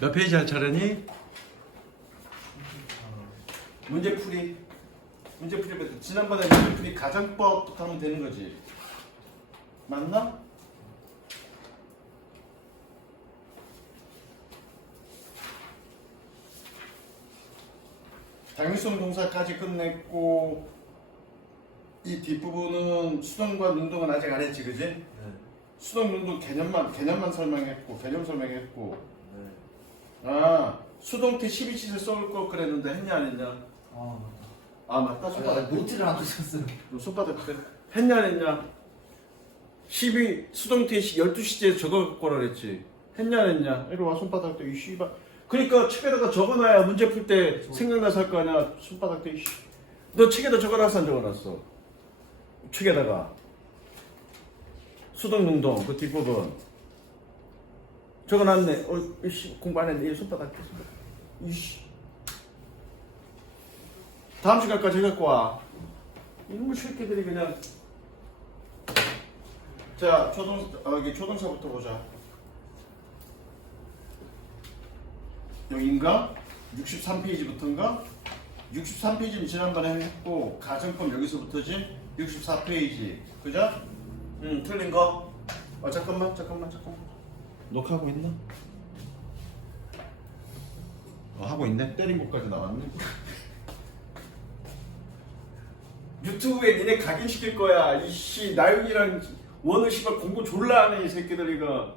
몇 페이지 할 차례니? 문제풀이. 문제풀이부터 지난번에 문제풀이 가정법부터 하면 되는 거지. 맞나? 당위성 동사까지 끝냈고 이 뒷부분은 수동과 능동은 아직 안 했지, 그지? 네. 수동 능동 개념만 설명했고 개념 설명했고 네. 아 수동태 12치를 써올 걸 그랬는데 했냐 안 했냐? 아 아 맞다 맞다. 손바닥 노트를 안 쓰셨어요. 손바닥 때 했냐 안 했냐? 12 수동태 12시제에 적어올 거라 그랬지. 했냐 안 했냐? 이리 와 손바닥 때 이 씨발. 그러니까 책에다가 적어놔야 문제 풀 때 생각나서 할 거 아니야. 손바닥 때 이 씨. 너 책에다 적어놨어 안 적어놨어? 책에다가 수동 능동 그 뒷부분 적어놨네. 이씨 공부 안 했네. 이 손바닥 때 이씨. 다음 시간까지 해갖고 와. 이놈의 새끼들이 그냥. 자, 여기 초동사부터 보자. 여긴가? 63페이지부터인가? 63페이지는 지난번에 했고 가정법 여기서부터지? 64페이지 그죠? 틀린 거? 잠깐만 녹화하고 있나? 하고 있네? 때린 것까지 나왔네. 유튜브에 니네 각인시킬 거야. 이씨 나윤이랑 원우 씨발 공부 졸라 하네 이 새끼들 이거.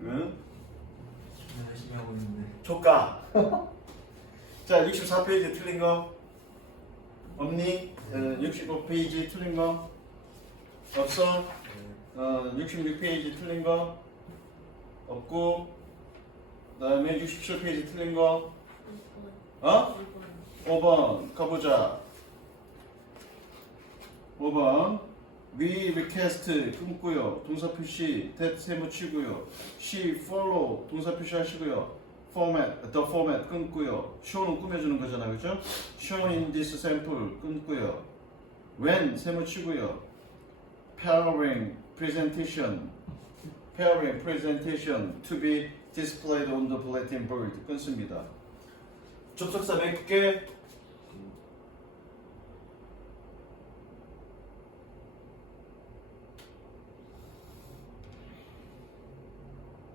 응? 열심히 하고 있는데. 조까. 자 64페이지 틀린 거 없니? 65페이지 틀린 거 없어? 66페이지 틀린 거 없고 그 다음에 67페이지 틀린 거 어? 5번 가보자. 5번 We request 끊고요. 동사 표시 that 세모 치고요. She follow 동사 표시 하시고요. Format, the format 끊고요. show는 꾸며주는 거잖아, 그죠? Shown in this sample 끊고요. When 세모 치고요. Pairing presentation to be displayed on the bulletin board 끊습니다. 접속사 몇 개?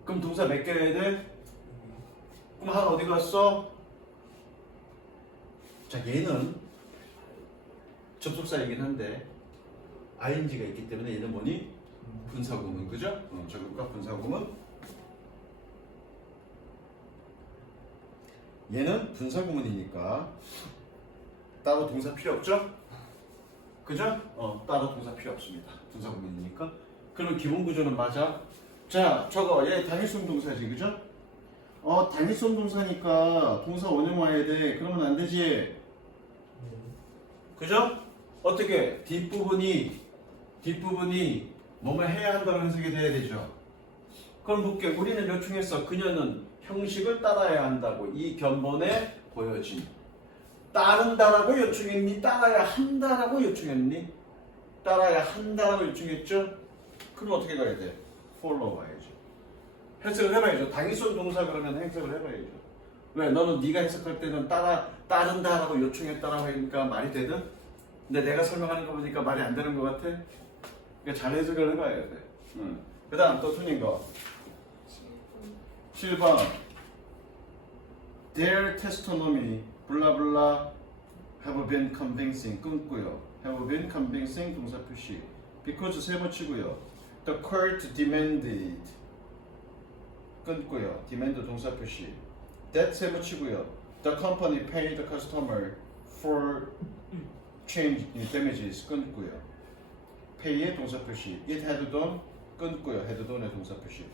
그럼 동사 몇 개 해야 돼? 그럼 하나 어디 갔어? 자 얘는 접속사이긴 한데 ing가 있기 때문에 얘는 뭐니? 분사구문 그죠? 적용과 분사구문 얘는 분사구문이니까 따로 동사 필요 없죠? 그죠? 따로 동사 필요 없습니다. 분사구문이니까 그러면 기본 구조는 맞아? 자 저거 얘 당일성 동사지 그죠? 당일성 동사니까 동사 원형 와야 돼. 그러면 안 되지. 그죠? 어떻게? 뒷부분이 뭐뭐 해야 한다는 해석이 돼야 되죠. 그럼 볼게. 우리는 요청했어. 그녀는 형식을 따라야 한다고. 이 견본에 보여진. 따른다라고 요청했니? 따라야 한다라고 요청했니? 따라야 한다라고 요청했죠? 그럼 어떻게 가야 돼? follow 가야죠. 해석을 해봐야죠. 당위성 동사 그러면 해석을 해봐야죠. 왜? 너는 네가 해석할 때는 따른다라고 요청했다라고 하니까 말이 되든? 근데 내가 설명하는 거 보니까 말이 안 되는 것 같아? 그러니까 잘 해석을 해봐야 돼. 그 다음 또 틀린 거. 7번. Their testimony, 블라블라, have been convincing 끊고요. have been convincing 동사 표시. because 세번 치고요. The court demanded 끊고요. demand 동사 표시. that 세번 치고요. The company paid the customer for change in damages 끊고요. pay의 동사 표시. it had done 끊고요. had done의 동사 표시.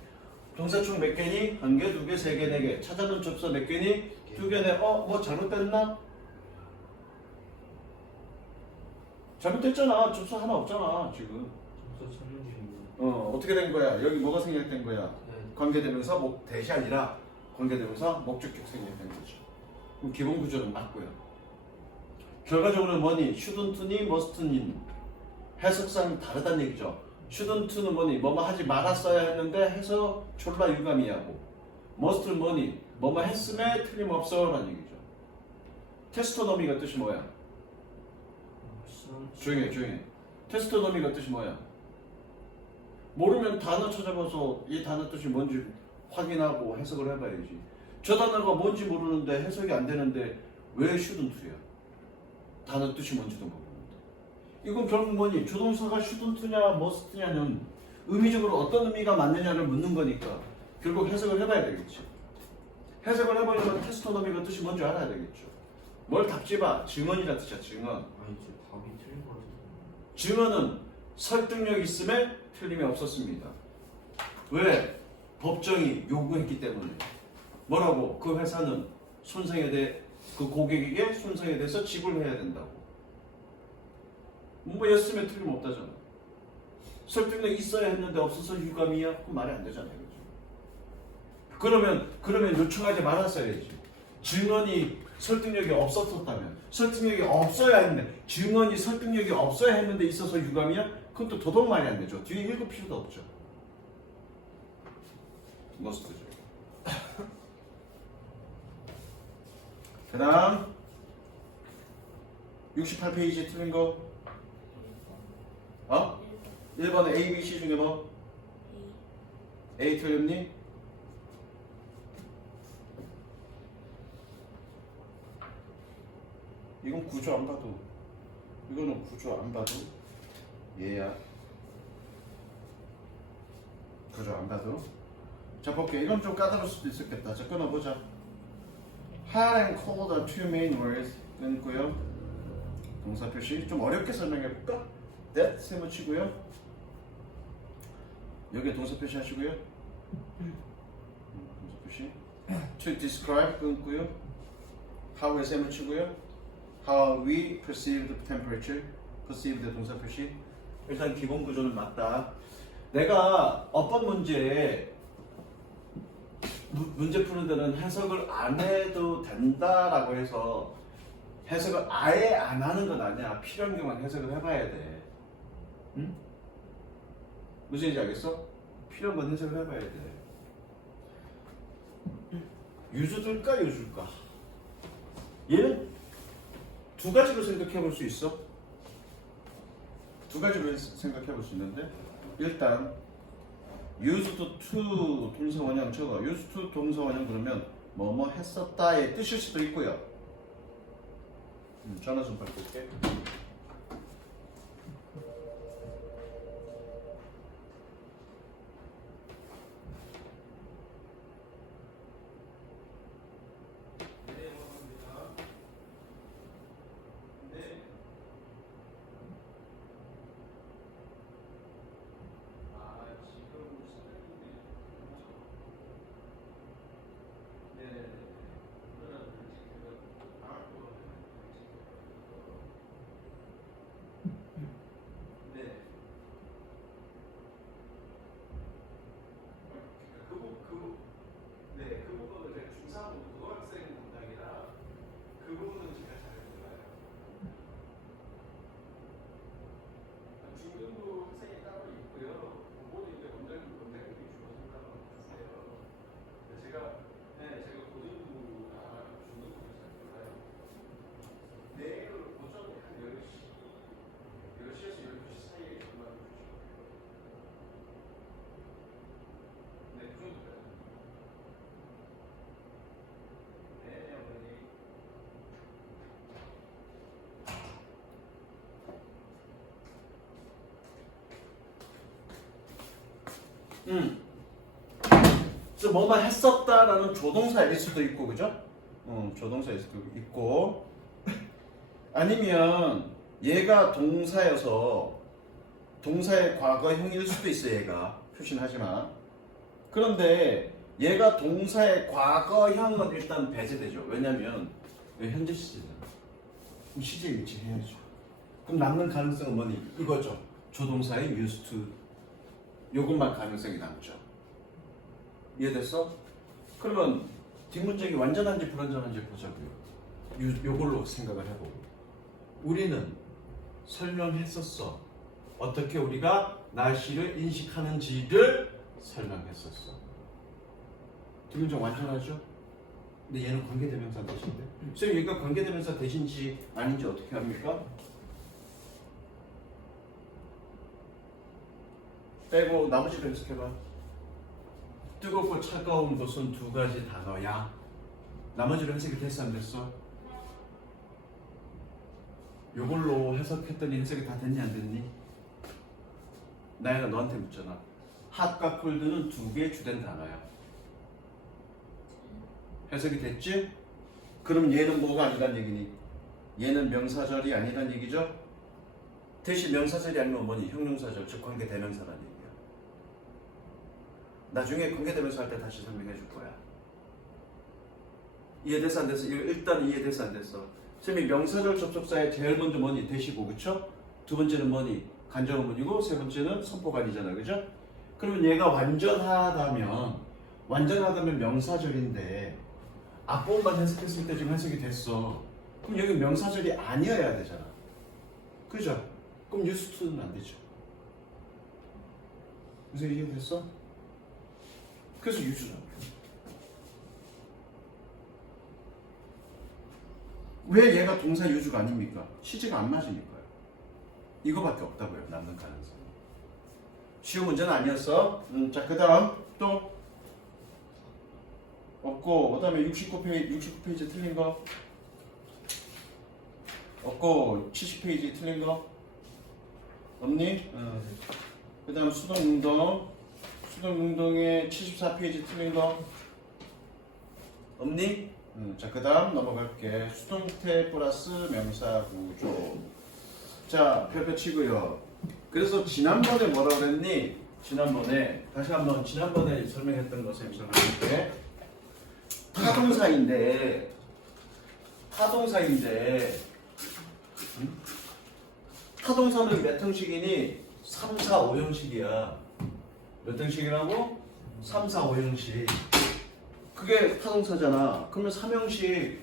동사 총 몇 개니? 한 개, 두 개, 세 개, 네 개. 찾아둔 접사 몇 개니? 두 개네. 뭐 잘못됐나? 잘못됐잖아. 접사 하나 없잖아 지금. 저 설명 중이고. 어떻게 된 거야? 여기 뭐가 생략된 거야? 네. 관계대명사 대시 아니라 관계대명사 목적격 생략된 거죠. 그럼 기본 구조는 맞고요. 결과적으로 뭐니? shouldn't니 must니 해석상 다르다는 얘기죠. shouldn't는 뭐니? 뭐뭐 하지 말았어야 했는데 해서 졸라 유감이하고 must는 뭐니? 뭐뭐 했음에 틀림없어라는 얘기죠. 테스토노미가 뜻이 뭐야? 조용해 조용해. 테스토노미가 뜻이 뭐야? 모르면 단어 찾아봐서 이 단어 뜻이 뭔지 확인하고 해석을 해봐야지. 저 단어가 뭔지 모르는데 해석이 안 되는데 왜 슈든트야? 단어 뜻이 뭔지도 모르는데. 이건 결국 뭐니? 조동사가 슈든트냐 머스트냐는 의미적으로 어떤 의미가 맞느냐를 묻는 거니까 결국 해석을 해봐야 되겠지. 해석을 해보려면 테스토노미가 뜻이 뭔지 알아야 되겠죠. 뭘 답지봐. 증언이라 뜻이야. 증언. 아니 저 답이 틀린 거 같아서. 증언은 설득력 있음에 틀림이 없었습니다. 왜? 법정이 요구했기 때문에. 뭐라고? 그 회사는 손상에 대해 그 고객에게 손상에 대해서 지불해야 된다고. 뭐 였으면 틀림없다잖아. 설득력 있어야 했는데 없어서 유감이야? 그 말이 안 되잖아요. 그죠? 그러면 요청하지 말았어야지. 증언이 설득력이 없었다면, 설득력이 없어야 했는데, 증언이 설득력이 없어야 했는데 있어서 유감이야? 그건 또 더더욱 말이 안 되죠. 뒤에 읽을 필요도 없죠. 머스트죠. 그 다음 68페이지 틀린 거 어? 1번에 A, B, C 중에 뭐? A 틀렸니? 이건 구조 안 봐도 이거는 구조 안 봐도 얘야. 구조 안 봐도. 자 볼게. 이건 좀 까다로울 수도 있었겠다. 자 끊어보자. Hot and cold are two main words. 끊고요. 동사 표시 좀 어렵게 설명해볼까? That 세모 치고요. 여기에 동사 표시 하시고요. 동사 표시. To describe 끊고요. How에 세모 치고요. How we perceive the temperature. perceive the 동사 표시. 일단 기본 구조는 맞다. 내가 어떤 문제에 문제 푸는 데는 해석을 안 해도 된다라고 해서 해석을 아예 안 하는 건 아니야. 필요한 경우는 해석을 해봐야 돼. 응? 무슨 얘기인지 알겠어? 필요한 건 해석을 해봐야 돼. 유주들까 요줄까? 얘는 두 가지로 생각해 볼 수 있어. 두 가지로 생각해 볼 수 있는데 일단 used to 동사 원형 적어. used to 동사 원형 그러면 뭐뭐 했었다의 뜻일 수도 있고요. 전화 좀 바꿀게. 그래서 뭐만 했었다라는 조동사일 수도 있고, 그죠? 조동사일 수도 있고, 아니면 얘가 동사여서 동사의 과거형일 수도 있어. 얘가 표시는 하지 마. 그런데 얘가 동사의 과거형은 일단 배제되죠. 왜냐면 현재 시제잖아. 그럼 시제 일치해야죠. 그럼 남는 가능성은 뭐니? 이거죠. 조동사의 used to. 요것만 가능성이 남죠. 이해됐어? 그러면 뒷문장이 완전한지 불완전한지 보자고요. 요걸로 생각을 해보고. 우리는 설명했었어. 어떻게 우리가 날씨를 인식하는지를 설명했었어. 뒷문장 완전하죠? 근데 얘는 관계대명사 대신데. 선생님 얘가 관계대명사 대신지 아닌지 어떻게 합니까? 빼고 나머지를 해석해봐. 뜨겁고 차가운 것은 두 가지 단어야. 나머지로 해석이 됐어 안 됐어? 요걸로 해석했더니 해석이 다 됐니 안 됐니? 나야 너한테 묻잖아. 핫과 콜드는 두 개의 주된 단어야. 해석이 됐지? 그럼 얘는 뭐가 아니란 얘기니? 얘는 명사절이 아니란 얘기죠? 대신 명사절이 아니면 뭐니? 형용사절, 즉 관계대명사란 얘기야. 나중에 관계대명사 할 때 다시 설명해 줄 거야. 이해됐어 안 됐어? 이거 일단 이해됐어 안 됐어? 선생님이 명사절 접속사에 제일 먼저 뭐니? 대시고 그쵸? 두 번째는 뭐니? 간접어문이고 세 번째는 선포관이잖아 그죠? 그러면 얘가 완전하다면 명사절인데 앞부분만 해석했을 때 지금 해석이 됐어. 그럼 여기 명사절이 아니어야 되잖아. 그죠? 그럼 유스트는 안 되죠. 그래서 이해됐어? 그래서 유주잖아. 왜 얘가 동사 유주가 아닙니까? 시제가 안 맞으니까요. 이거밖에 없다고요. 남는 가능성. 쉬운 문제는 아니었어. 자, 그 다음 또 없고, 그 다음에 69페이지 틀린 거 없고, 70페이지 틀린 거 없니? 그 다음 수동능동에 74페이지 틀린 거 없니? 자, 그 다음 넘어갈게. 수동태 플러스 명사 구조. 자, 별표 치고요. 그래서 지난번에 뭐라 그랬니? 지난번에 다시 한번 지난번에 설명했던 것을 설명할게. 타동사인데 타동사는 몇 형식이니? 3, 4, 5형식이야. 몇 형식이라고? 3, 4, 5형식. 그게 타동사잖아. 그러면 3형식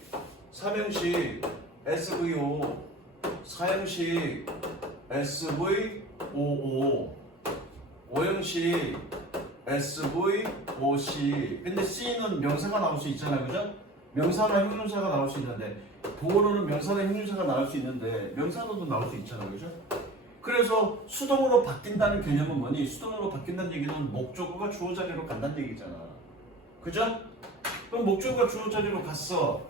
SVO, 4형식 SVOO, 5형식 SVOC. 근데 C는 명사가 나올 수 있잖아, 그죠? 명사나 형용사가 나올 수 있는데, 보어로는 명사나 형용사가 나올 수 있는데, 명사로도 나올 수 있잖아, 그죠? 그래서 수동으로 바뀐다는 개념은 뭐니? 수동으로 바뀐다는 얘기는 목적어가 주어 자리로 간다는 얘기잖아. 그죠? 그럼 목적어가 주어 자리로 갔어.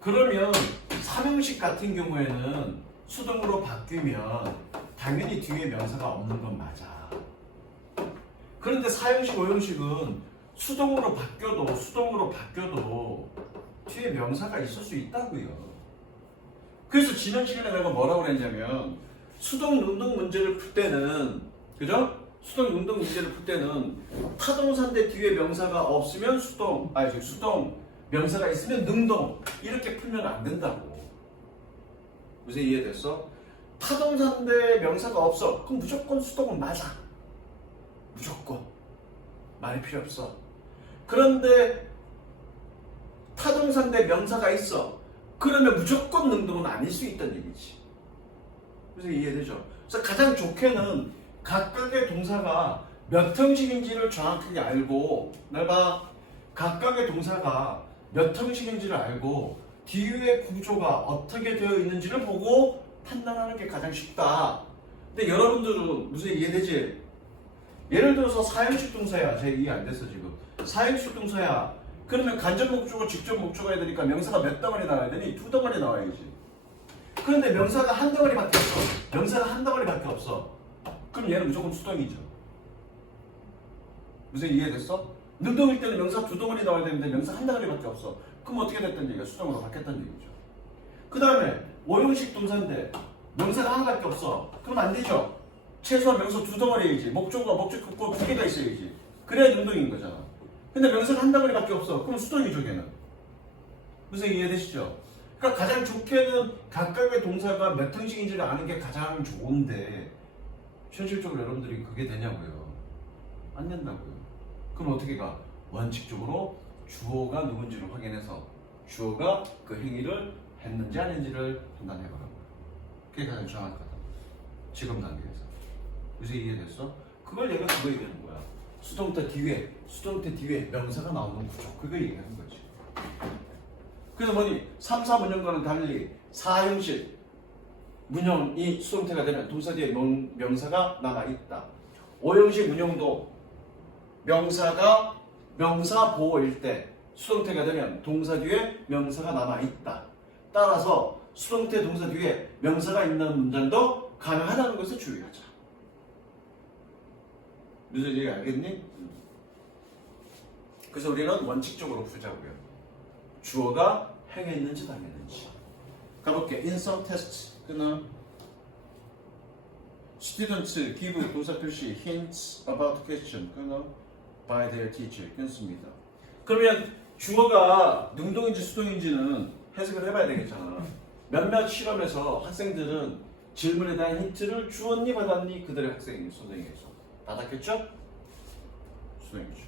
그러면 3형식 같은 경우에는 수동으로 바뀌면 당연히 뒤에 명사가 없는 건 맞아. 그런데 4형식, 5형식은 수동으로 바뀌어도 뒤에 명사가 있을 수 있다고요. 그래서 지난 시간에 내가 뭐라고 그랬냐면 수동 능동 문제를 풀 때는 그죠? 수동 능동 문제를 풀 때는 타동사인데 뒤에 명사가 없으면 수동 명사가 있으면 능동 이렇게 풀면 안 된다고. 무슨 이해됐어? 타동사인데 명사가 없어. 그럼 무조건 수동은 맞아. 무조건. 말이 필요 없어. 그런데 타동사인데 명사가 있어. 그러면 무조건 능동은 아닐 수 있다는 얘기지. 그래서 이해되죠? 그래서 가장 좋게는 각각의 동사가 몇 형식인지를 정확하게 알고, 봐. 각각의 동사가 몇 형식인지를 알고 뒤에 구조가 어떻게 되어 있는지를 보고 판단하는 게 가장 쉽다. 근데 여러분들은 무슨 이해되지? 예를 들어서 4형식 동사야. 제 이해 안 됐어 지금. 4형식 동사야. 그러면 간접 목적어, 직접 목적어 해야 되니까 명사가 몇 덩어리 나와야 되니? 2덩어리 나와야지. 그런데 명사가 한 덩어리밖에 없어. 그럼 얘는 무조건 수동이죠. 무슨 이해됐어? 능동일 때는 명사 2덩어리 나와야 되는데 명사 한 덩어리밖에 없어. 그럼 어떻게 됐다는 얘기야? 수동으로 바뀌었다는 얘기죠. 그 다음에 5형식 동사인데 명사가 하나밖에 없어. 그럼 안 되죠. 최소한 명사 2덩어리야지. 목적어 2개가 있어야지. 그래야 능동인 거잖아. 근데 명사가 한 덩어리밖에 없어. 그럼 수동이죠, 걔는. 무슨 이해되시죠? 그러니까 가장 좋게는 각각의 동사가 몇 형식인지를 아는 게 가장 좋은데 현실적으로 여러분들이 그게 되냐고요? 안 된다고요. 그럼 어떻게 가? 원칙적으로 주어가 누군지를 확인해서 주어가 그 행위를 했는지 안 했는지를 판단해보라고요. 그게 가장 정확하다. 지금 단계에서. 무슨 이해됐어? 그걸 얘가 그거 얘기하는 거야. 수동태 뒤에 명사가 나오는 구조. 그거 얘기하는 거지. 그래서 뭐니? 3, 4 문형과는 달리 4형식 문형이 수동태가 되면 동사 뒤에 명사가 남아있다. 5형식 문형도 명사가 명사 보호일 때 수동태가 되면 동사 뒤에 명사가 남아있다. 따라서 수동태 동사 뒤에 명사가 있는 문장도 가능하다는 것을 주의하자. 무슨 얘기 알겠니? 그래서 우리는 원칙적으로 푸자고요. 주어가 행했는지 당했는지. 가볼게. In some tests, 끊어. Students give 동사 표시 hints about question, 끊어. By their teacher, 끊습니다. 그러면 주어가 능동인지 수동인지는 해석을 해봐야 되겠잖아. 몇몇 실험에서 학생들은 질문에 대한 힌트를 주었니 받았니? 그들의 학생이 수동에서 받았겠죠? 수동이죠.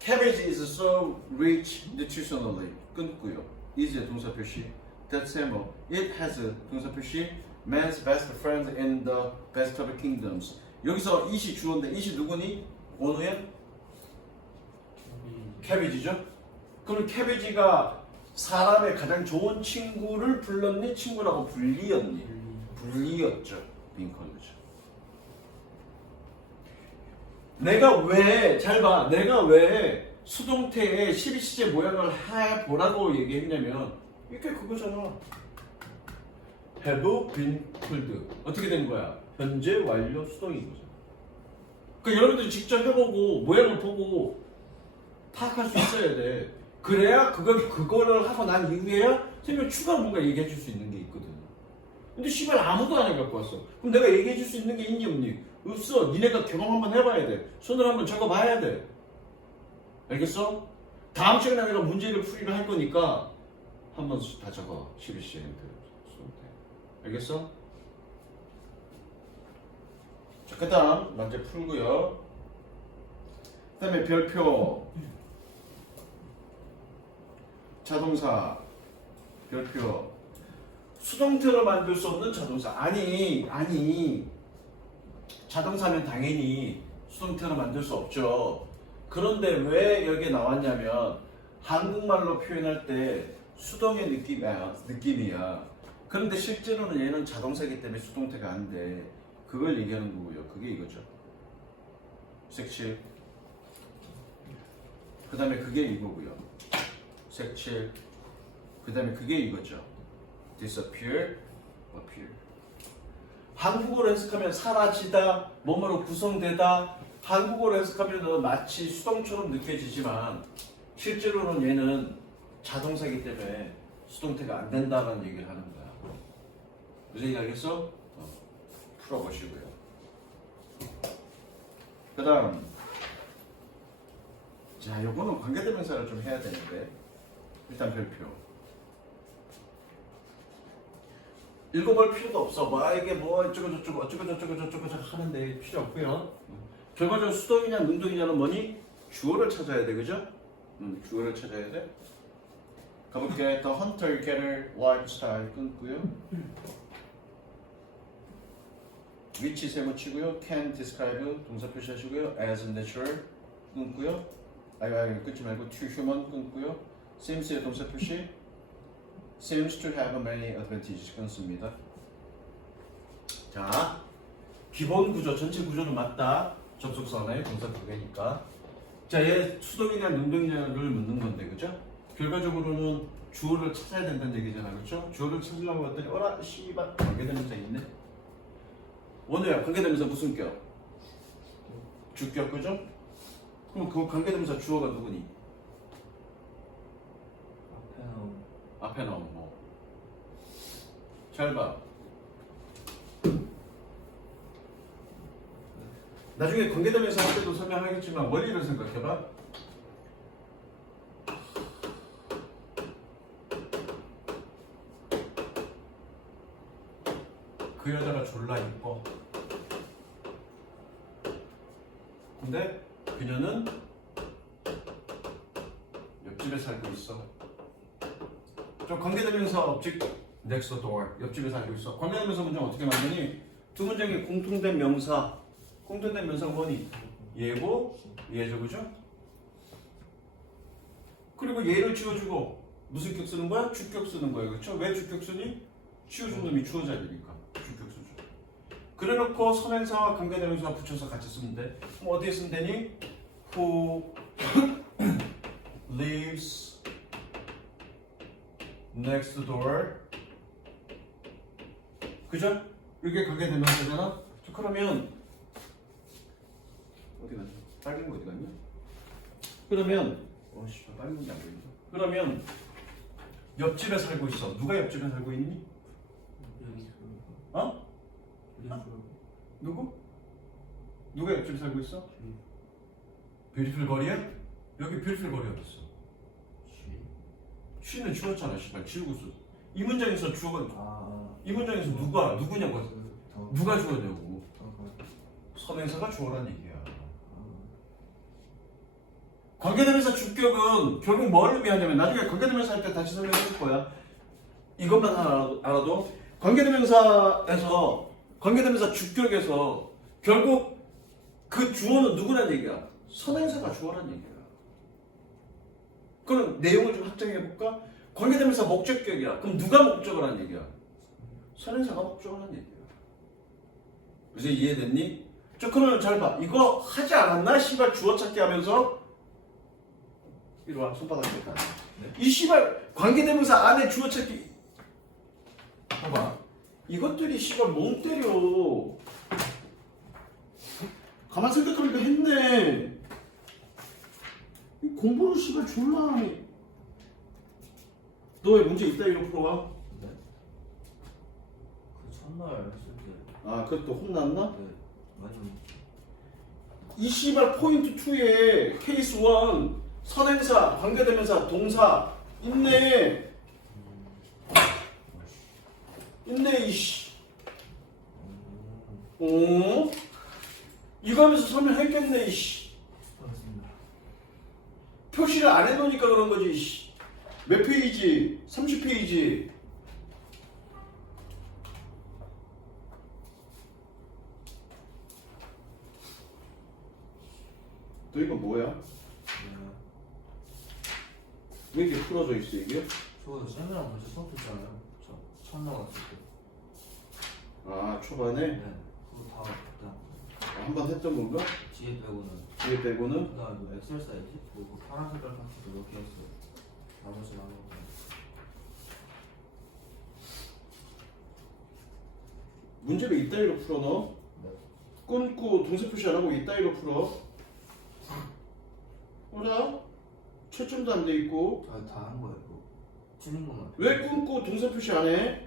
Cabbage is so rich nutritionally. 끊고요. is 동사 표시. That's emo. It has 동사 표시. Man's best friend in the best of kingdoms. 여기서 it이 주어인데 it이 누구니? 원우의 캐비지죠? 그럼 캐비지가 사람의 가장 좋은 친구를 불렀니? 친구라고 불리었니? 불리었죠. 빈컨이죠. 내가 왜, 잘 봐. 내가 왜 수동태의 12시제 모양을 해보라고 얘기했냐면 이게 그거잖아. have been told. 어떻게 된 거야? 현재 완료 수동인 거죠. 그러니까 여러분들이 직접 해보고 모양을 보고 파악할 수 있어야 돼. 그래야 그거를 하고 난 이후에야 선생님이 추가로 뭔가 얘기해 줄 수 있는 게 있거든. 근데 씨발 아무도 안 해갖고 왔어. 그럼 내가 얘기해 줄 수 있는 게 있니 없니? 없어. 니네가 경험 한번 해봐야 돼. 손으로 한번 적어봐야 돼. 알겠어? 다음 시간에 내가 문제를 풀이를 할 거니까 한번 다 적어. 12시에 알겠어? 자, 그 다음 문제 풀고요. 그 다음에 별표 자동사 별표 수동태로 만들 수 없는 자동사. 아니 자동사면 당연히 수동태로 만들 수 없죠. 그런데 왜 여기에 나왔냐면 한국말로 표현할 때 수동의 느낌이야. 그런데 실제로는 얘는 자동사이기 때문에 수동태가 안 돼. 그걸 얘기하는 거고요. 그게 이거죠. 색칠. 그 다음에 그게 이거고요. 색칠. 그 다음에 그게 이거죠. disappear, appear. 한국어로 해석하면 사라지다, 뭐뭐로 구성되다. 한국어로 해석하면 마치 수동처럼 느껴지지만 실제로는 얘는 자동사이기 때문에 수동태가 안 된다는 얘기를 하는 거야. 무슨 얘기 알겠어? 풀어보시고요. 그 다음 자, 요거는 관계대명사를 좀 해야 되는데 일단 별표 읽어볼 필요도 없어. 이게 뭐 어쩌고 저쩌고 하는데 필요 없고요. 결과적으로 수동이냐 능동이냐는 뭐니? 주어를 찾아야 돼. 그죠? 주어를 찾아야 돼. 가볼게. The hunter gathered lifestyle 끊고요. which 세모치고요. can describe 동사 표시하시고요. as natural 끊고요. 끊지 말고 to human 끊고요. semes의 동사 표시 seems to have many advantages 끊습니다. 자, 기본 구조, 전체 구조는 맞다. 접속사나요? 동사 두 개니까. 자, 얘 수동이냐 능동이냐를 묻는 건데, 그죠? 결과적으로는 주어를 찾아야 된다는 얘기잖아, 그렇죠? 주어를 찾으려고 했더니 어라 씨발 관계대명사 있네. 원우야, 관계대명사 무슨 격? 주격, 그죠? 그럼 그 관계대명사 주어가 누구니? 앞에 나온 뭐. 잘 봐. 나중에 관계대명사 할 때도 설명하겠지만 원리를 생각해봐. 그 여자가 졸라 이뻐. 근데 그녀는 옆집에 살고 있어. 저 관계대명사 object next door. 옆집에 살고 있어. 관계대명사 문장 어떻게 만드니? 두 문장의 공통된 명사. 공통된 명사가 뭐니? 얘고 얘죠, 그죠? 그리고 얘를 지워주고 무슨 격 쓰는 거야? 주격 쓰는 거야, 그렇죠? 왜 주격 쓰니? 지워준 놈이 주어 자리니까 주격 쓰죠. 그래놓고 선행사와 관계대명사 붙여서 같이 쓰면 돼. 그럼 어디에 쓰면 되니? Who lives next door? 그죠? 이게 관계대명사잖아. 그러면 어디 갔냐? 빨간 거 어디 갔냐? 그러면 어씨 빨간 게 안 보인다. 그러면 옆집에 살고 있어. 누가 옆집에 살고 있니? 여기 어? 여기 누구? 누가 옆집에 살고 있어? 뷰티풀 거리야? 여기 뷰티풀 거리 어디 있어? 쉬는 주었잖아, 씨발 지우고서. 이 문장에서 주어가 이 문장에서 누구냐고 누가 주어냐고. 선행사가 주어란 얘기야. 관계대명사 주격은 결국 뭘 의미하냐면 나중에 관계대명사 할 때 다시 설명해 줄 거야. 이것만 알아도 관계대명사에서 관계대명사 주격에서 결국 그 주어는 누구란 얘기야? 선행사가 주어란 얘기야. 그럼 내용을 좀 확정해 볼까? 관계대명사 목적격이야. 그럼 누가 목적을 한 얘기야? 선행사가 목적을 한 얘기야. 그래서 이해됐니? 그러면 잘 봐. 이거 하지 않았나? 씨발 주어 찾기 하면서 이리 와, 손바닥 뺐다. 이 씨발 관계대명사 안에 주어 찾기. 봐봐. 이것들이 씨발 멍 때려. 가만 생각하니까 했네. 공부를 씨발 졸라 하네. 너 왜 문제 이따위로 풀어와? 네? 그 첫날 했을 때 아, 그것도 혼났나? 네, 많이 이 씨발 포인트 2에 케이스 1 선행사, 관계대명사, 동사 있네. 있네 이씨. 어? 이거 하면서 설명했겠네 이씨. 알겠습니다. 표시를 안 해놓으니까 그런 거지 이씨. 몇 페이지? 30페이지. 너 이거 뭐야? 네. 왜 이렇게 풀어져 있어 이게? 저 쌤이랑 같이 수업했잖아요. 저 첫날 갔을 때. 아 초반에 네. 그거 다 그때 한 번 했던 건가? 뒤에 빼고는. 뒤에 빼고는? 그다음에 뭐 엑셀사이즈? 그리고 파란 색깔 상태도 몇 개 했어요. 나머지 안 하고. 문제를 이따위로 풀어 너. 네. 끊고 동사 표시 안 하고 이따위로 풀어. 뭐라? 채점도 안 돼 있고. 다 한 거예요. 그거. 틀린 것만. 왜 끊고 동사 표시 안 해?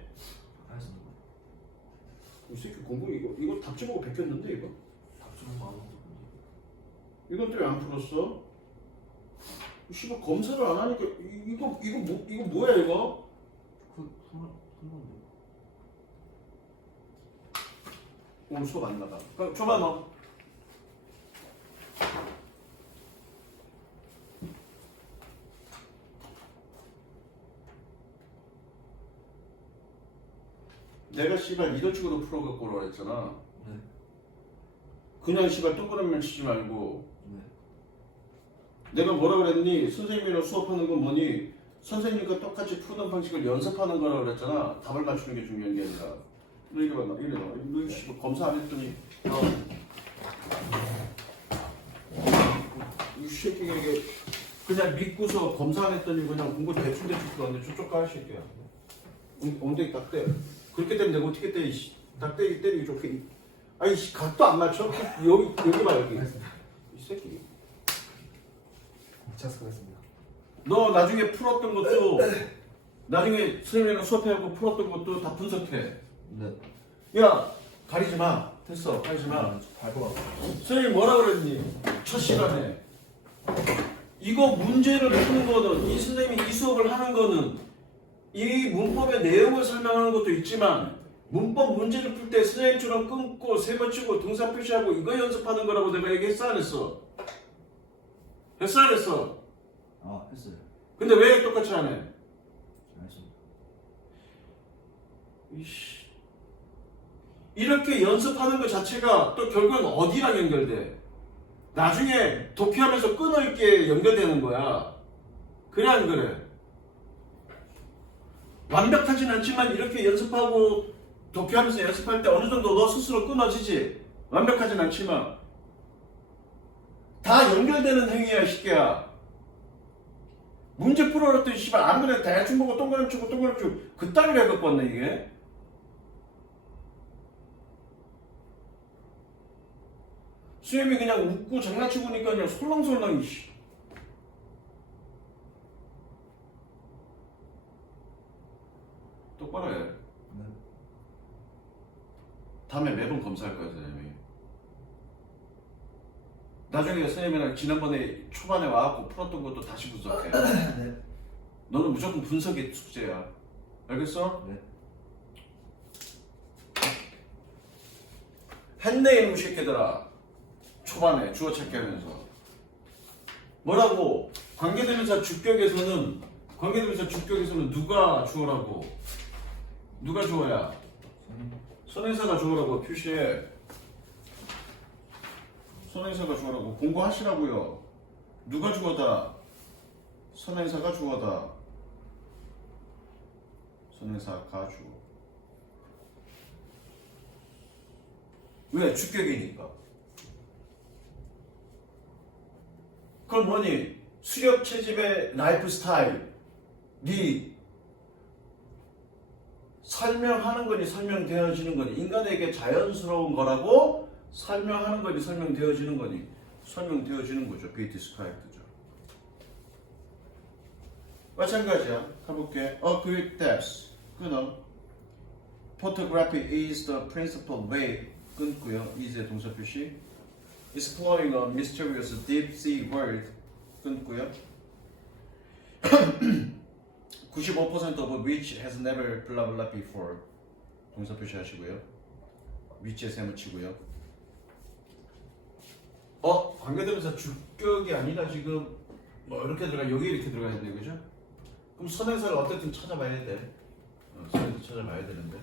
하신 거. 이 새끼 공부 이거 답지 보고 베꼈는데 이거? 답주는 거 아무것도 없는데. 이건 또 왜 안 풀었어? 씨발 검사를 안 하니까 이거 뭐야 이거? 큰 건데. 오늘 수업 안 나가. 그럼 줘봐 너. 내가 씨발 이도식으로 풀어갖고 오라 했잖아. 네. 그냥 씨발 동그라미를 치지 말고. 네. 내가 뭐라 그랬니? 선생님이랑 수업하는 건 뭐니? 선생님과 똑같이 푸는 방식을 연습하는 거라고 그랬잖아. 답을 맞추는 게 중요한 게 아니라. 너 이리 봐, 이리 봐. 너 씨발 검사 안 했더니. 이 새끼가 이게 그냥 믿고서 검사 안 했더니 그냥 공부 대충 풀었는데 저쪽 가, 이 새끼야. 엉덩이 딱 때. 그렇게 되면 내가 어떻게 때, 이씨. 딱 때리기 좋게. 아이, 씨, 각도 안 맞춰? 여기 봐, 여기. 이 새끼. 착수했습니다. 너 나중에 풀었던 것도 나중에 선생님이랑 수업해갖고 풀었던 것도 다 분석해. 네. 야 가리지 마. 됐어. 가리지 마. 발고 선생님 뭐라 그랬니? 첫 시간에 이거 문제를 푸는 거는 이 선생님이 이 수업을 하는 거는 이 문법의 내용을 설명하는 것도 있지만 문법 문제를 풀 때 선생님처럼 끊고 세번 치고 동사 표시하고 이거 연습하는 거라고 내가 얘기했어 안 했어? 했어 안 했어? 했어요. 근데 왜 똑같이 안 해? 알겠습니다. 이씨. 이렇게 연습하는 것 자체가 또 결국은 어디랑 연결돼? 나중에 독해하면서 끊어있게 연결되는 거야. 그래 안 그래? 완벽하진 않지만 이렇게 연습하고 독해하면서 연습할 때 어느 정도 너 스스로 끊어지지? 완벽하진 않지만 다 연결되는 행위야 이 새끼야. 문제 풀어놨더니 씨발 안 그래 대충 보고 동그라미 치고 동그라미 치고 그따위로 해갖고 왔네 이게. 수염이 그냥 웃고 장난치고 니까 그냥 솔랑솔랑 이씨. 똑바로 해. 네. 다음에 매번 검사할 거야 선생님이. 나중에 선생님이랑 지난번에 초반에 와갖고 풀었던 것도 다시 분석해. 네. 너는 무조건 분석이 숙제야. 알겠어? 네. 했네 이놈 새끼들아. 초반에 주어 찾기 하면서 뭐라고? 관계대명사 주격에서는 누가 주어라고? 누가 주어야? 선행사가 주어라고 표시해. 선행사가 주어라고 공부하시라고요. 누가 주어다? 선행사가 주어다. 선행사가 주어. 왜? 주격이니까. 그럼 뭐니? 수렵 채집의 라이프 스타일이 설명하는 거니 설명되어지는 거니 인간에게 자연스러운 거라고 설명하는 거니 설명되어지는 거니 설명되어지는 거죠. be described죠. 마찬가지야. 가볼게. Agree that 끊어. Photography is the principal way 끊고요. is의 동사 표시. Exploring a mysterious deep sea world 끊고요. 95% of which has never blah blah before 동사 표시하시고요. which에 세무치고요. 관계대명사 주격이 아니라 지금 뭐 이렇게 들어가 여기 이렇게 들어가야 돼 그죠? 그럼 선행사를 어쨌든 찾아봐야 돼. 선행사 찾아봐야 되는데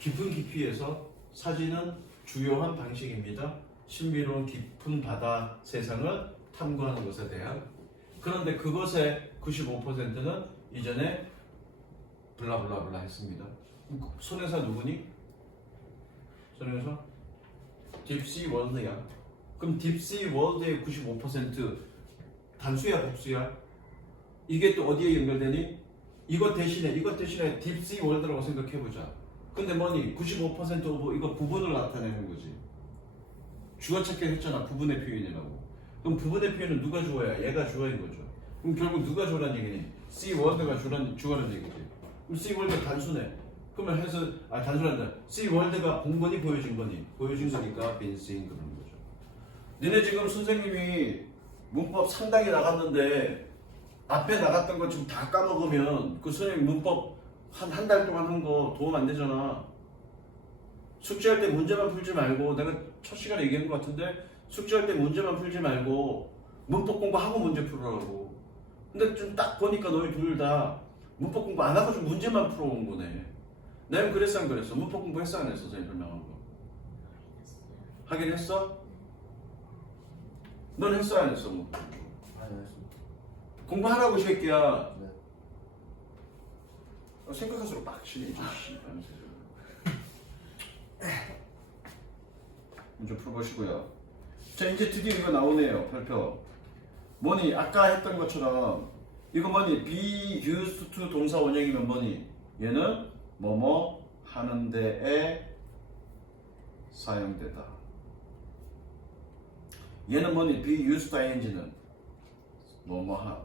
깊은 깊이에서 사진은 주요한 방식입니다. 신비로운 깊은 바다 세상을 탐구하는 것에 대한. 그런데 그것의 95%는 이전에 블라블라블라 했습니다. 선행사 누구니? 선행사? 딥시 월드야. 그럼 딥시 월드의 95% 단수야 복수야? 이게 또 어디에 연결되니? 이것 대신에 딥시 월드라고 생각해보자. 근데 뭐니? 95% 오브 이거 부분을 나타내는 거지. 주어 찾기 했잖아. 부분의 표현이라고. 그럼 부분의 표현은 누가 주어야? 얘가 주어인 거죠. 그럼 결국 누가 주어란 얘기니? C 월드가 주어란 얘기지. 그럼 C 월드가 단수네. 그러면 해서 단수란다. C 월드가 본 거니 보여준 거니? 보여준 거니까 been seen 그런 거죠. 너네 지금 선생님이 문법 상당히 나갔는데 앞에 나갔던 거 지금 다 까먹으면 그 선생님 문법 한 달 동안 한 거 도움 안 되잖아. 숙제할 때 문제만 풀지 말고 내가 첫 시간에 얘기한 것 같은데 숙제할 때 문제만 풀지 말고 문법 공부하고 문제 풀으라고. 근데 좀 딱 보니까 너희 둘 다 문법 공부 안 하고 좀 문제만 풀어온 거네. 나는 그랬어 안 그랬어? 문법 공부 했어 안 했어? 선생님 설명한 거. 하긴 했어? 넌 했어 안 했어? 뭐. 아니 알겠습니다. 공부하라고 이 새끼야. 네. 생각할수록 빡치네 이제 씨. 먼저 풀어보시고요. 자 이제 드디어 이거 나오네요. 발표. 뭐니 아까 했던 것처럼 이거 뭐니 be used to 동사 원형이면 뭐니 얘는 뭐뭐 하는 데에 사용되다. 얘는 뭐니 be used ing는 뭐뭐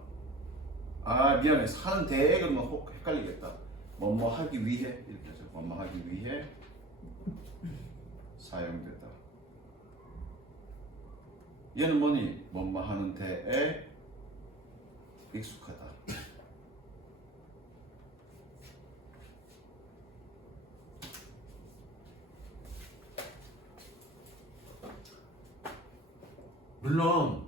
미안해 사는 데에 그러면 혹 헷갈리겠다. 뭐뭐 하기 위해 이렇게 해서 뭐뭐 하기 위해 사용되다. 얘는 뭐니? 뭐뭐 하는 데에 익숙하다. 물론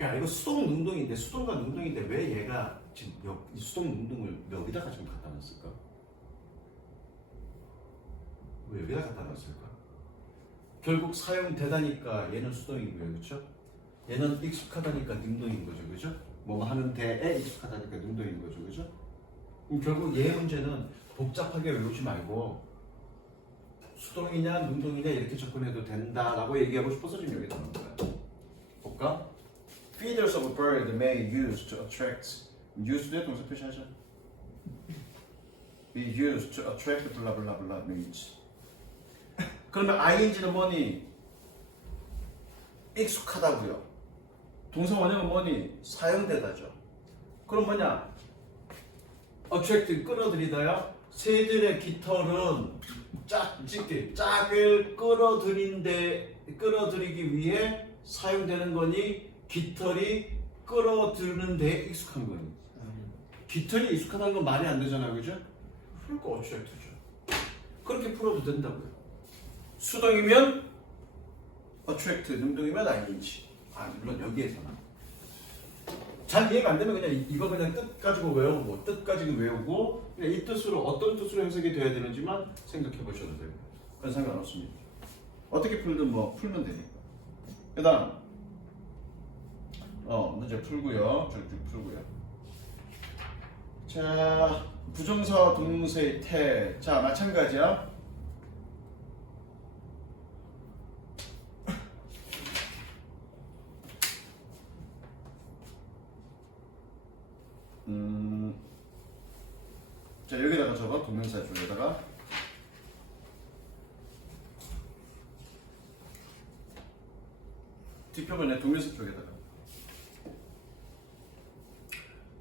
야 이거 수동 능동과 능동인데 왜 얘가 지금 수동 능동을 여기다가 지금 갖다 놨을까? 왜 여기다 갖다 놨을까? 결국 사용되다니까 얘는 수동이고요, 그렇죠? 얘는 익숙하다니까 능동인 거죠, 그렇죠? 뭐 하는 데에 익숙하다니까 능동인 거죠, 그렇죠? 결국 얘 문제는 복잡하게 외우지 말고 수동이냐 능동이냐 이렇게 접근해도 된다라고 얘기하고 싶어서 지금 여기다 넣은 거야. 볼까? Feeders of a bird may use to attract. use도에 동사 표시하자. be used to attract blah blah blah means. 그러면 ing는 뭐니? 익숙하다고요. 동사 원형은 뭐니? 사용되다죠. 그럼 뭐냐? attract 끌어들이다야. 새들의 깃털은 짝을 끌어들이기 위해 사용되는 거니 깃털이 끌어들이는 데 익숙한 거니. 깃털이 익숙하다는 건 말이 안 되잖아요, 그죠? 그러니까 attract죠. 그렇게 풀어도 된다고요. 수동이면 attract, 능동이면 ing. 물론 여기에서는 잘 이해가 안 되면 그냥 이거 그냥 뜻 가지고 외우고 뜻 가지고 외우고 그냥 이 뜻으로 어떤 뜻으로 해석이 돼야 되는지만 생각해 보셔도 되고 그건 상관없습니다. 어떻게 풀든 뭐 풀면 되니까. 그다음 문제 풀고요. 쭉쭉 풀고요. 자, 부정사와 동사의 태. 자, 마찬가지야. 자, 여기다가 적어. 동명사 쪽에다가. 뒷표면에 동명사 쪽에다가.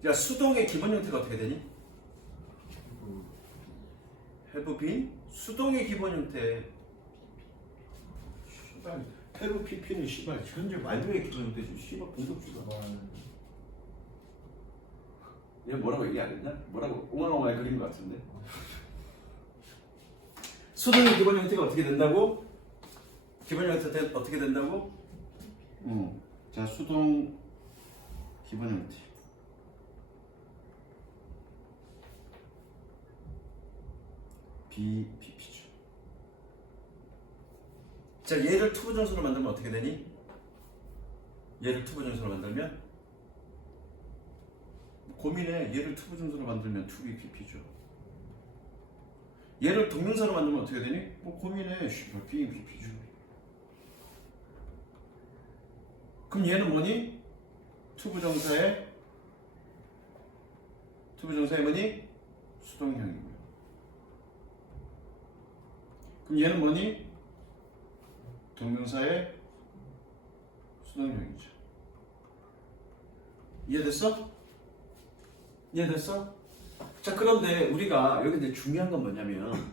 야, 수동의 기본 형태가 어떻게 되니? have been? 수동의 기본 형태. 씨발, have pp는 씨발 현재 완료의 기본 형태지. 씨발 공격주가. 얘 뭐라고 얘기 안 했나? 뭐라고 옹알옹알 그린 것 같은데. 수동의 기본 형태가 어떻게 된다고? 기본 형태 어떻게 된다고? 자, 수동 기본 형태. BPP죠. 자, 얘를 투부정사로 만들면 어떻게 되니? 얘를 투부정사로 만들면 고민해. 얘를 투부정사로 만들면 투BPP죠. 얘를 동명사로 만들면 어떻게 되니? 고민해. BPP죠. 그럼 얘는 뭐니? 투부정사의 뭐니? 수동형이고요. 그럼 얘는 뭐니? 동명사의 수동형이죠. 이해됐어? 이해됐어? 자, 그런데 우리가 여기 이제 중요한 건 뭐냐면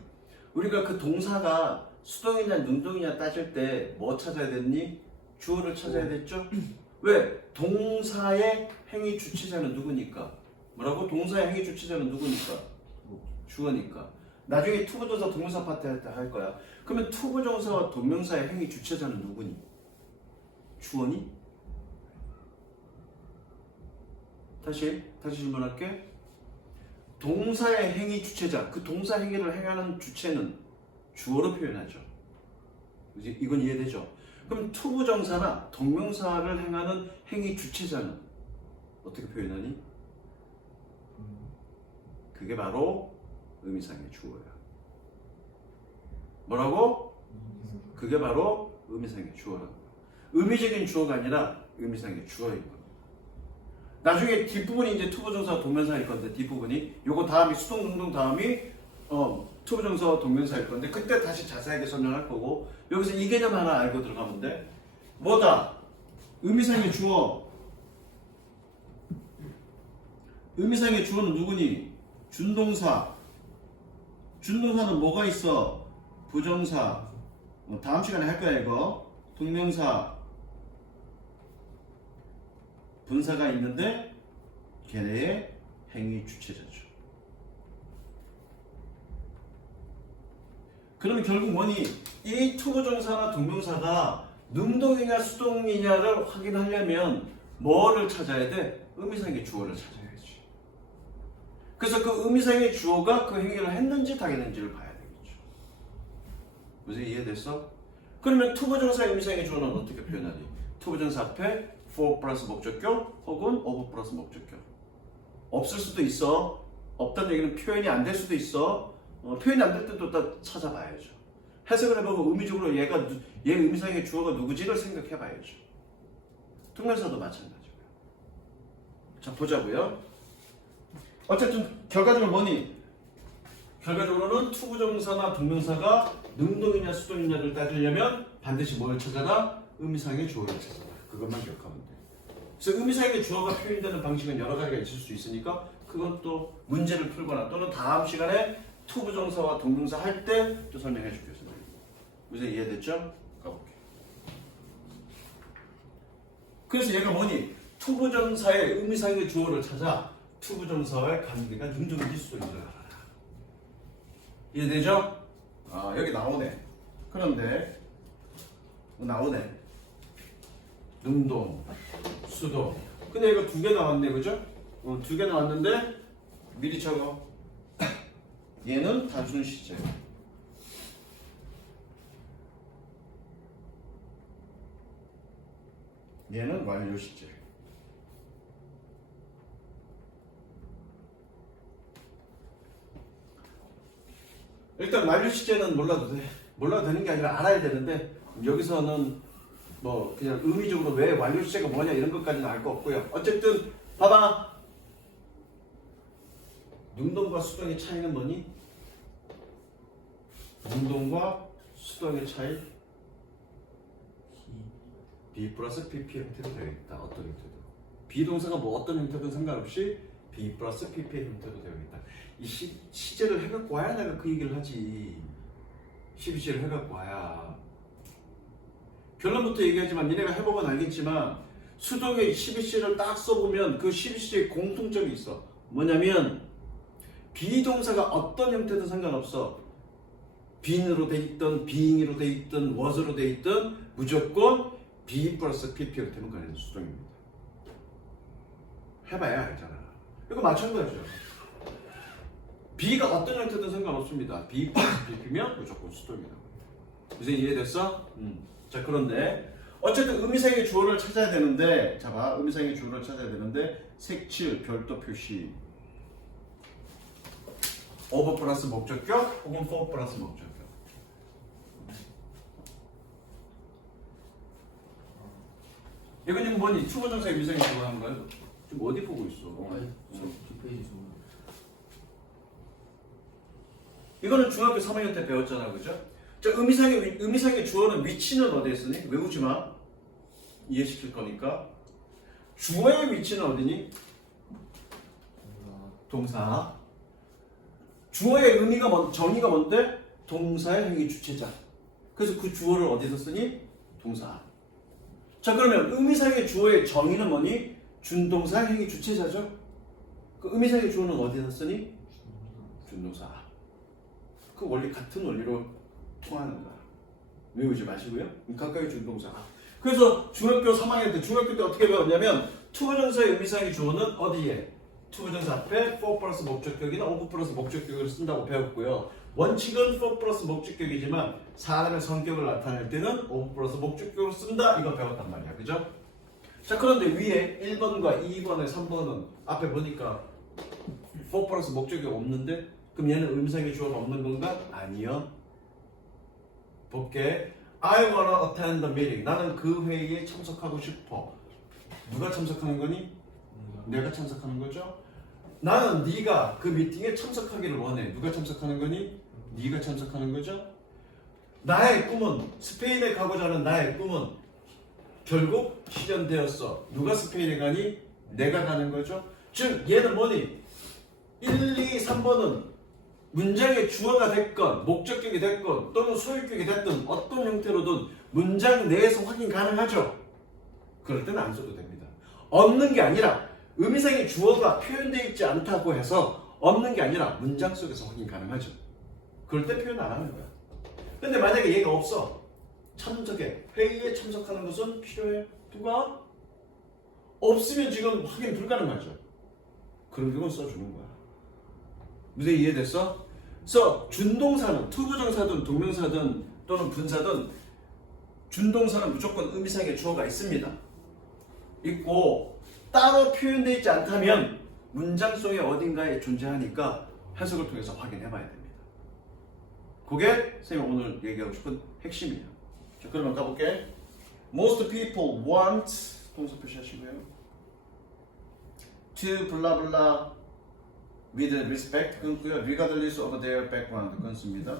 우리가 그 동사가 수동이냐 능동이냐 따질 때 뭐 찾아야 됐니? 주어를 찾아야 됐죠? 왜? 동사의 행위 주체자는 누구니까? 뭐라고? 동사의 행위 주체자는 누구니까? 주어니까. 나중에 투부정사 동명사 파트 할 때 할 거야. 그러면 투부정사와 동명사의 행위 주체자는 누구니? 주어니? 다시 질문할게. 동사의 행위 주체자, 그 동사 행위를 행하는 주체는 주어로 표현하죠. 이건 이해되죠? 그럼 투부정사나 동명사를 행하는 행위 주체자는 어떻게 표현하니? 그게 바로 의미상의 주어야. 뭐라고? 그게 바로 의미상의 주어라고. 의미적인 주어가 아니라 의미상의 주어인 거야. 나중에 뒷부분이 이제 투부정사 동명사일 건데 뒷부분이 요거 다음이 수동 능동 다음이 투부정사 동명사일 건데 그때 다시 자세하게 설명할 거고 여기서 이 개념 하나 알고 들어가면 돼. 뭐다? 의미상의 주어. 의미상의 주어는 누구니? 준동사. 준동사는 뭐가 있어? 부정사. 다음 시간에 할 거야 이거. 동명사. 분사가 있는데 걔네의 행위 주체자죠. 그러면 결국 뭐니? 이 투부정사나 동명사가 능동이냐 수동이냐를 확인하려면 뭐를 찾아야 돼? 의미상의 주어를 찾아야지. 그래서 그 의미상의 주어가 그 행위를 했는지 당했는지를 봐야 되겠죠. 무슨 이해됐어? 그러면 투부정사의 의미상의 주어는 어떻게 표현하니? 투부정사 앞에 for 플러스 목적격 혹은 of 플러스 목적격. 없을 수도 있어. 없다는 얘기는 표현이 안 될 수도 있어. 표현이 안 될 때도 다 찾아봐야죠. 해석을 해보고 의미적으로 얘 의미상의 주어가 누구지를 생각해봐야죠. 동명사도 마찬가지고요. 자, 보자고요. 어쨌든 결과적으로 뭐니? 결과적으로는 투부정사나 동명사가 능동이냐 수동이냐를 따지려면 반드시 뭘 찾아라? 의미상의 주어를 찾아라. 그것만 기억하면 돼. 그래서 의미상의 주어가 표현되는 방식은 여러 가지가 있을 수 있으니까 그건 또 문제를 풀거나 또는 다음 시간에 투부정사와 동명사 할 때 또 설명해 주겠습니다. 무슨 이해됐죠? 가볼게. 그래서 얘가 뭐니? 투부정사의 의미상의 주어를 찾아 투부정사와의 관계가 능동인지 수동인지를 알아라. 이해되죠? 여기 나오네. 그런데 나오네. 능동, 수동. 근데 이거 두 개 나왔네, 그죠? 두 개 나왔는데 미리 적어. 얘는 단순 시제. 얘는 완료 시제. 일단 완료 시제는 몰라도 돼. 몰라도 되는 게 아니라 알아야 되는데 여기서는 뭐 그냥 의미적으로 왜 완료 시제가 뭐냐 이런 것까지는 알 거 없고요. 어쨌든 봐봐. 능동과 수동의 차이는 뭐니? 능동과 수동의 차이 B 플러스 PP 형태로 되어 있다. 어떤 형태도. 비동사가 뭐 어떤 형태든 상관없이 B 플러스 PP의 형태로 되어 있다. 이 시제를 해갖고 와야 내가 그 얘기를 하지. 12시를 해갖고 와야. 결론부터 얘기하지만 니네가 해보면 알겠지만 수동의 12시를 딱 써보면 그 12시의 공통점이 있어. 뭐냐면 비동사가 어떤 형태든 상관없어. being으로 돼 있든 being으로 돼 있든 was로 돼 있든 무조건 be 플러스 pp 형태만 가는 수동입니다. 해봐야 알잖아. 이거 마찬가지죠. be가 어떤 형태든 상관없습니다. be 플러스 pp면 무조건 수동이라고. 이제 이해됐어? 자, 그런데 어쨌든 의미상의 주어를 찾아야 되는데, 자 봐, 의미상의 주어를 찾아야 되는데 색칠, 별도 표시, of 플러스 목적격 혹은 for 플러스 목적격. 이건 지금 뭐니? 투부정사 의미상의 주어 하는 거예요? 지금 어디 보고 있어? 아니, 뒷페이지 좀. 이거는 중학교 3학년 때 배웠잖아, 그죠? 자, 의미상의 주어는 위치는 어디에 쓰니? 외우지 마. 이해시킬 거니까. 주어의 위치는 어디니? 동사. 주어의 정의가 뭔데? 동사의 행위 주체자. 그래서 그 주어를 어디서 쓰니? 동사. 자, 그러면 의미상의 주어의 정의는 뭐니? 준동사 행위 주체자죠? 그 의미상의 주어는 어디서 쓰니? 준동사. 그 원리 같은 원리로 통하는 거야. 외우지 마시고요. 각각의 준동사. 그래서 중학교 3학년 때, 중학교 때 어떻게 배웠냐면 투부정사의 의미상의 주어는 어디에? 투부정사 앞에 for 플러스 목적격이나 of 플러스 목적격을 쓴다고 배웠고요. 원칙은 for 플러스 목적격이지만 사람의 성격을 나타낼 때는 of 플러스 목적격을 쓴다. 이거 배웠단 말이야. 그죠? 자, 그런데 위에 1번과 2번에 3번은 앞에 보니까 for 플러스 목적격 없는데 그럼 얘는 의미상의 주어가 없는 건가? 아니요. 볼게. I wanna attend the meeting. 나는 그 회의에 참석하고 싶어. 누가 참석하는 거니? 내가 참석하는 거죠? 나는 네가 그 미팅에 참석하기를 원해. 누가 참석하는 거니? 네가 참석하는 거죠? 나의 꿈은 스페인에 가고자 하는 나의 꿈은 결국 실현되었어. 누가 스페인에 가니? 내가 가는 거죠? 즉 얘는 뭐니? 1, 2, 3번은 문장의 주어가 됐건 목적격이 됐건 또는 소유격이 됐든 어떤 형태로든 문장 내에서 확인 가능하죠. 그럴 때는 안 써도 됩니다. 없는 게 아니라 의미상의 주어가 표현되어 있지 않다고 해서 없는 게 아니라 문장 속에서 확인 가능하죠. 그럴 때 표현 안 하는 거야. 근데 만약에 얘가 없어. 참석해. 회의에 참석하는 것은 필요해. 누가? 없으면 지금 확인 불가능하죠. 그런 경우는 써주는 거야. 무슨 이해됐어? 그래서 준동사는 투부정사든 동명사든 또는 분사든 준동사는 무조건 의미상의 주어가 있습니다. 있고 따로 표현되어 있지 않다면 문장 속에 어딘가에 존재하니까 해석을 통해서 확인해 봐야 됩니다. 그게 선생님 오늘 얘기하고 싶은 핵심이에요. 자, 그러면 가볼게. Most people want 동사 표시하시고요. To blah blah with respect 끊고요. Regardless of their background 끊습니다.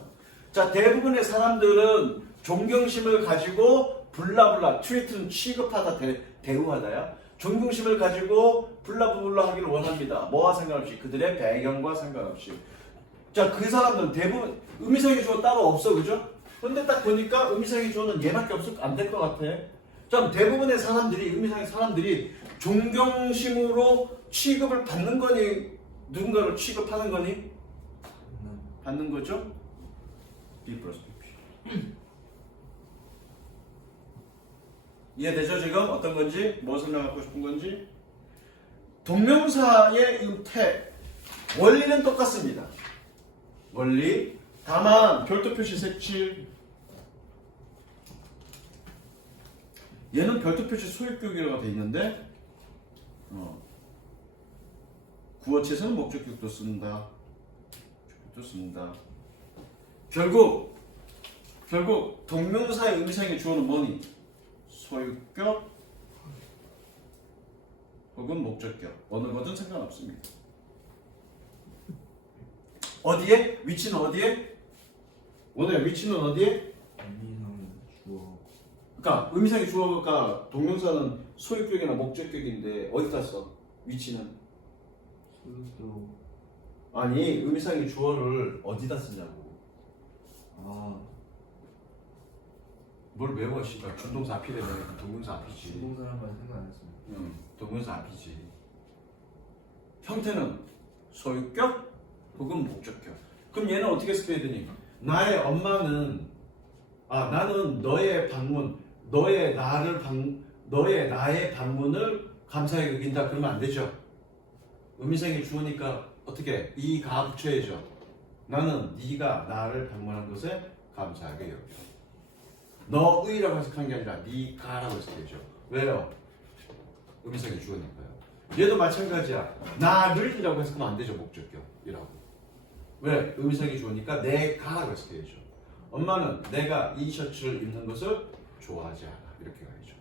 자, 대부분의 사람들은 존경심을 가지고 블라블라 트리트는 취급하다 대우하다야. 존경심을 가지고 블라블라 하기를 원합니다. 뭐와 상관없이 그들의 배경과 상관없이. 자, 그 사람들은 대부분 의미상의 주어 따로 없어, 그죠? 근데 딱 보니까 의미상의 주어는 얘밖에 안 될 것 같아. 자, 대부분의 사람들이 의미상의 사람들이 존경심으로 취급을 받는 거니 누군가를 취급하는 거니? 받는 거죠? B 플러스 BP. 이해되죠 지금? 어떤 건지? 뭐 설명하고 싶은 건지? 동명사의 의태 원리는 똑같습니다. 원리 다만 별도 표시 색칠 얘는 별도 표시 소유격이라고 돼 있는데 구어체에서는 목적격도 쓴다. 결국 동명사의 의미상의 주어는 뭐니? 소유격 혹은 목적격 어느 거든 상관없습니다. 어디에? 위치는 어디에? 오늘 위치는 어디에? 의미상의 주어. 그러니까 의미상의 주어가 동명사는 소유격이나 목적격인데 어디다 써? 위치는? 소유격. 아니 의미상의 주어를 어디다 쓰냐고. 뭘 외워 씨발. 준동사 앞이 되면 동명사 앞이지. 준동사랑만 생각 안 했습니다. 동명사 앞이지. 형태는 소유격 혹은 목적격. 그럼 얘는 어떻게 해석해야 되니? 나의 엄마는 나는 너의 나의 방문을 감사하게 여긴다. 그러면 안 되죠. 의미상의 주어니까 어떻게 이가 붙여야죠. 나는 네가 나를 방문한 것에 감사하게 여겨. 너의라고 해석한 게 아니라 네가라고 해석해야죠. 왜요? 의미상의 주어니까요. 얘도 마찬가지야. 나를이라고 해석하면 안 되죠. 목적격이라고. 왜? 의미상의 주어니까 내가라고 해석해야죠. 엄마는 내가 이 셔츠를 입는 것을 좋아하지 않아. 이렇게 가야죠.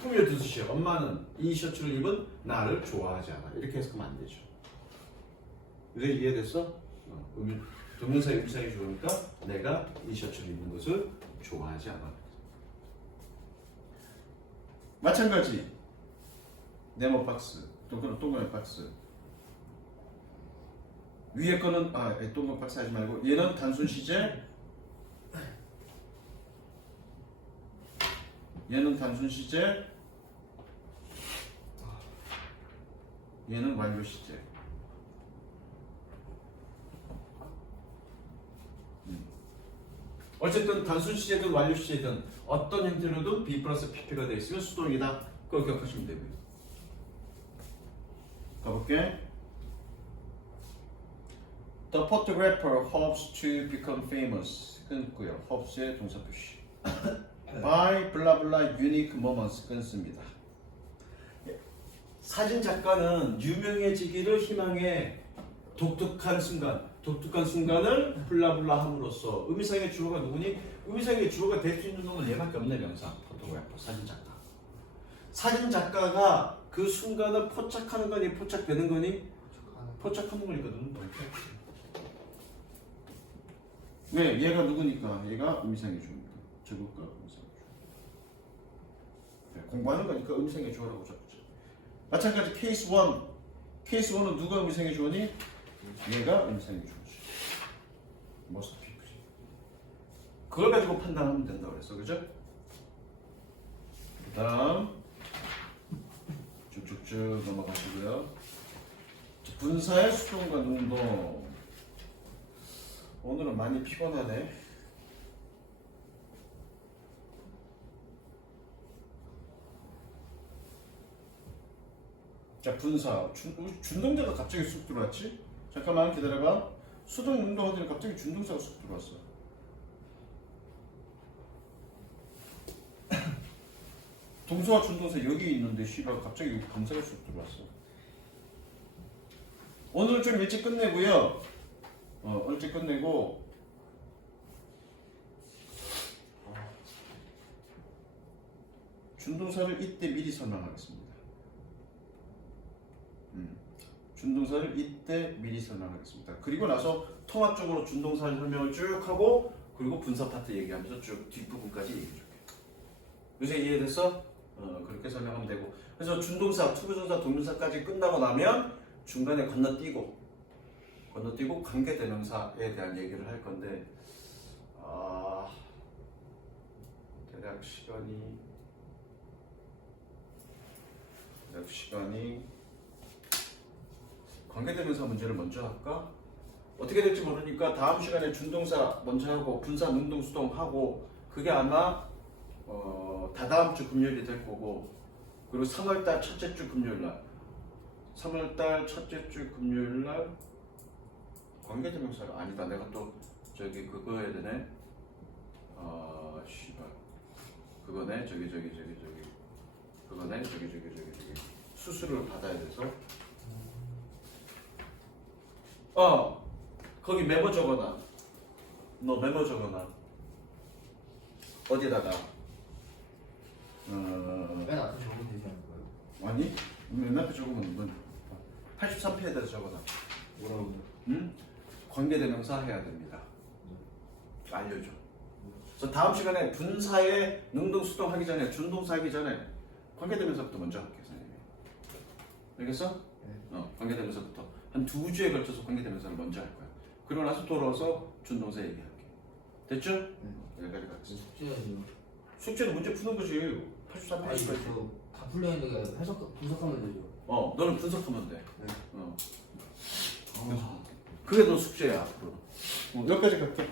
꾸며두듯이 엄마는 이 셔츠를 입은 나를 좋아하지 않아. 이렇게 해석하면 안 되죠. 이제 이해됐어? 동명사의 의미상의 주어니까 내가 이 셔츠를 입는 것을 좋아하지 않아. 마찬가지 네모 박스 동그란 박스 위에 거는 동그란 박스 하지 말고 얘는 단순 시제 얘는 단순 시제 얘는 완료 시제. 어쨌든 단순 시제든 완료 시제든 어떤 형태로든 B 플러스 PP가 되어 있으면 수동이다. 그걸 기억하시면 되고요. 가볼게. The photographer hopes to become famous. 끊고요. hopes의 동사 표시. By blah blah unique moments. 끊습니다. 사진 작가는 유명해지기를 희망해 독특한 순간을 블라블라 함으로써 의미상의 주어가 누구니? 의미상의 주어가 될 수 있는 놈은 얘밖에 없네. 명사 포토그래퍼 사진작가. 사진작가가 그 순간을 포착하는 거니 포착되는 거니? 포착하는 거니거든. 왜? 얘가 누구니까? 얘가 의미상의 주어니까. 적을까? 의미상의 주어. 공부하는 거니까 의미상의 주어라고 적죠. 마찬가지 케이스 1. 케이스 1은 누가 의미상의 주어니? 얘가 의미상의 주어지. most people. 그걸 가지고 판단하면 된다고 그랬어. 그죠? 그 다음 쭉쭉쭉 넘어가시고요. 분사의 수동과 능동. 오늘은 많이 피곤하네. 자, 분사. 준동자가 갑자기 쑥 들어왔지? 잠깐만 기다려봐. 수동 능동 하더니 갑자기 준동사가 쑥 들어왔어. 동사와 준동사 여기 있는데 씨발 갑자기 검색할 수 들어왔어. 오늘 좀 일찍 끝내고요. 일찍 끝내고 준동사를 이때 미리 설명하겠습니다. 준동사를 이때 미리 설명하겠습니다. 그리고 나서 통합적으로 준동사 설명을 쭉 하고 그리고 분사 파트 얘기하면서 쭉 뒷부분까지 얘기해줄게. 요새 이해됐어? 그렇게 설명하면 되고. 그래서 준동사, 투부정사, 동명사까지 끝나고 나면 중간에 건너뛰고 관계대명사에 대한 얘기를 할 건데 대략 시간이 관계대명사 문제를 먼저 할까? 어떻게 될지 모르니까 다음 시간에 준동사 먼저 하고 분사, 능동, 수동 하고 그게 아마 다다음 주 금요일이 될 거고 그리고 3월달 첫째 주 금요일날 3월달 첫째 주 금요일날 관계대명사가 아니다. 내가 또 저기 그거 해야 되네. 씨발 그거네. 그거네. 수수료를 받아야 돼서 거기 메모 적어놔. 너 메모 적어놔. 어디다가 맨 앞에 적으면 되지 않을까요? 아니 맨 앞에 적으면 넌 83페이지에다 적어놔. 뭐라고요? 응? 관계대명사 해야 됩니다. 알려줘. 그래서 다음 시간에 분사에 능동 수동하기 전에 준동사 하기 전에 관계대명사부터 먼저 할게 선생님이. 알겠어? 네. 관계대명사부터 한 2주에 걸쳐서 관계대명사를 먼저 할 거야. 그러고 나서 돌아와서 준동사 얘기할게. 됐죠? 여기까지 가겠습니다. 숙제야죠. 숙제는 문제 푸는 거지. 83페이지까지. 다 풀려 있는 게 아니라 분석하면 되죠. 너는 분석하면 돼. 네. 그게 너 숙제야 앞으로. 여기까지 갈게.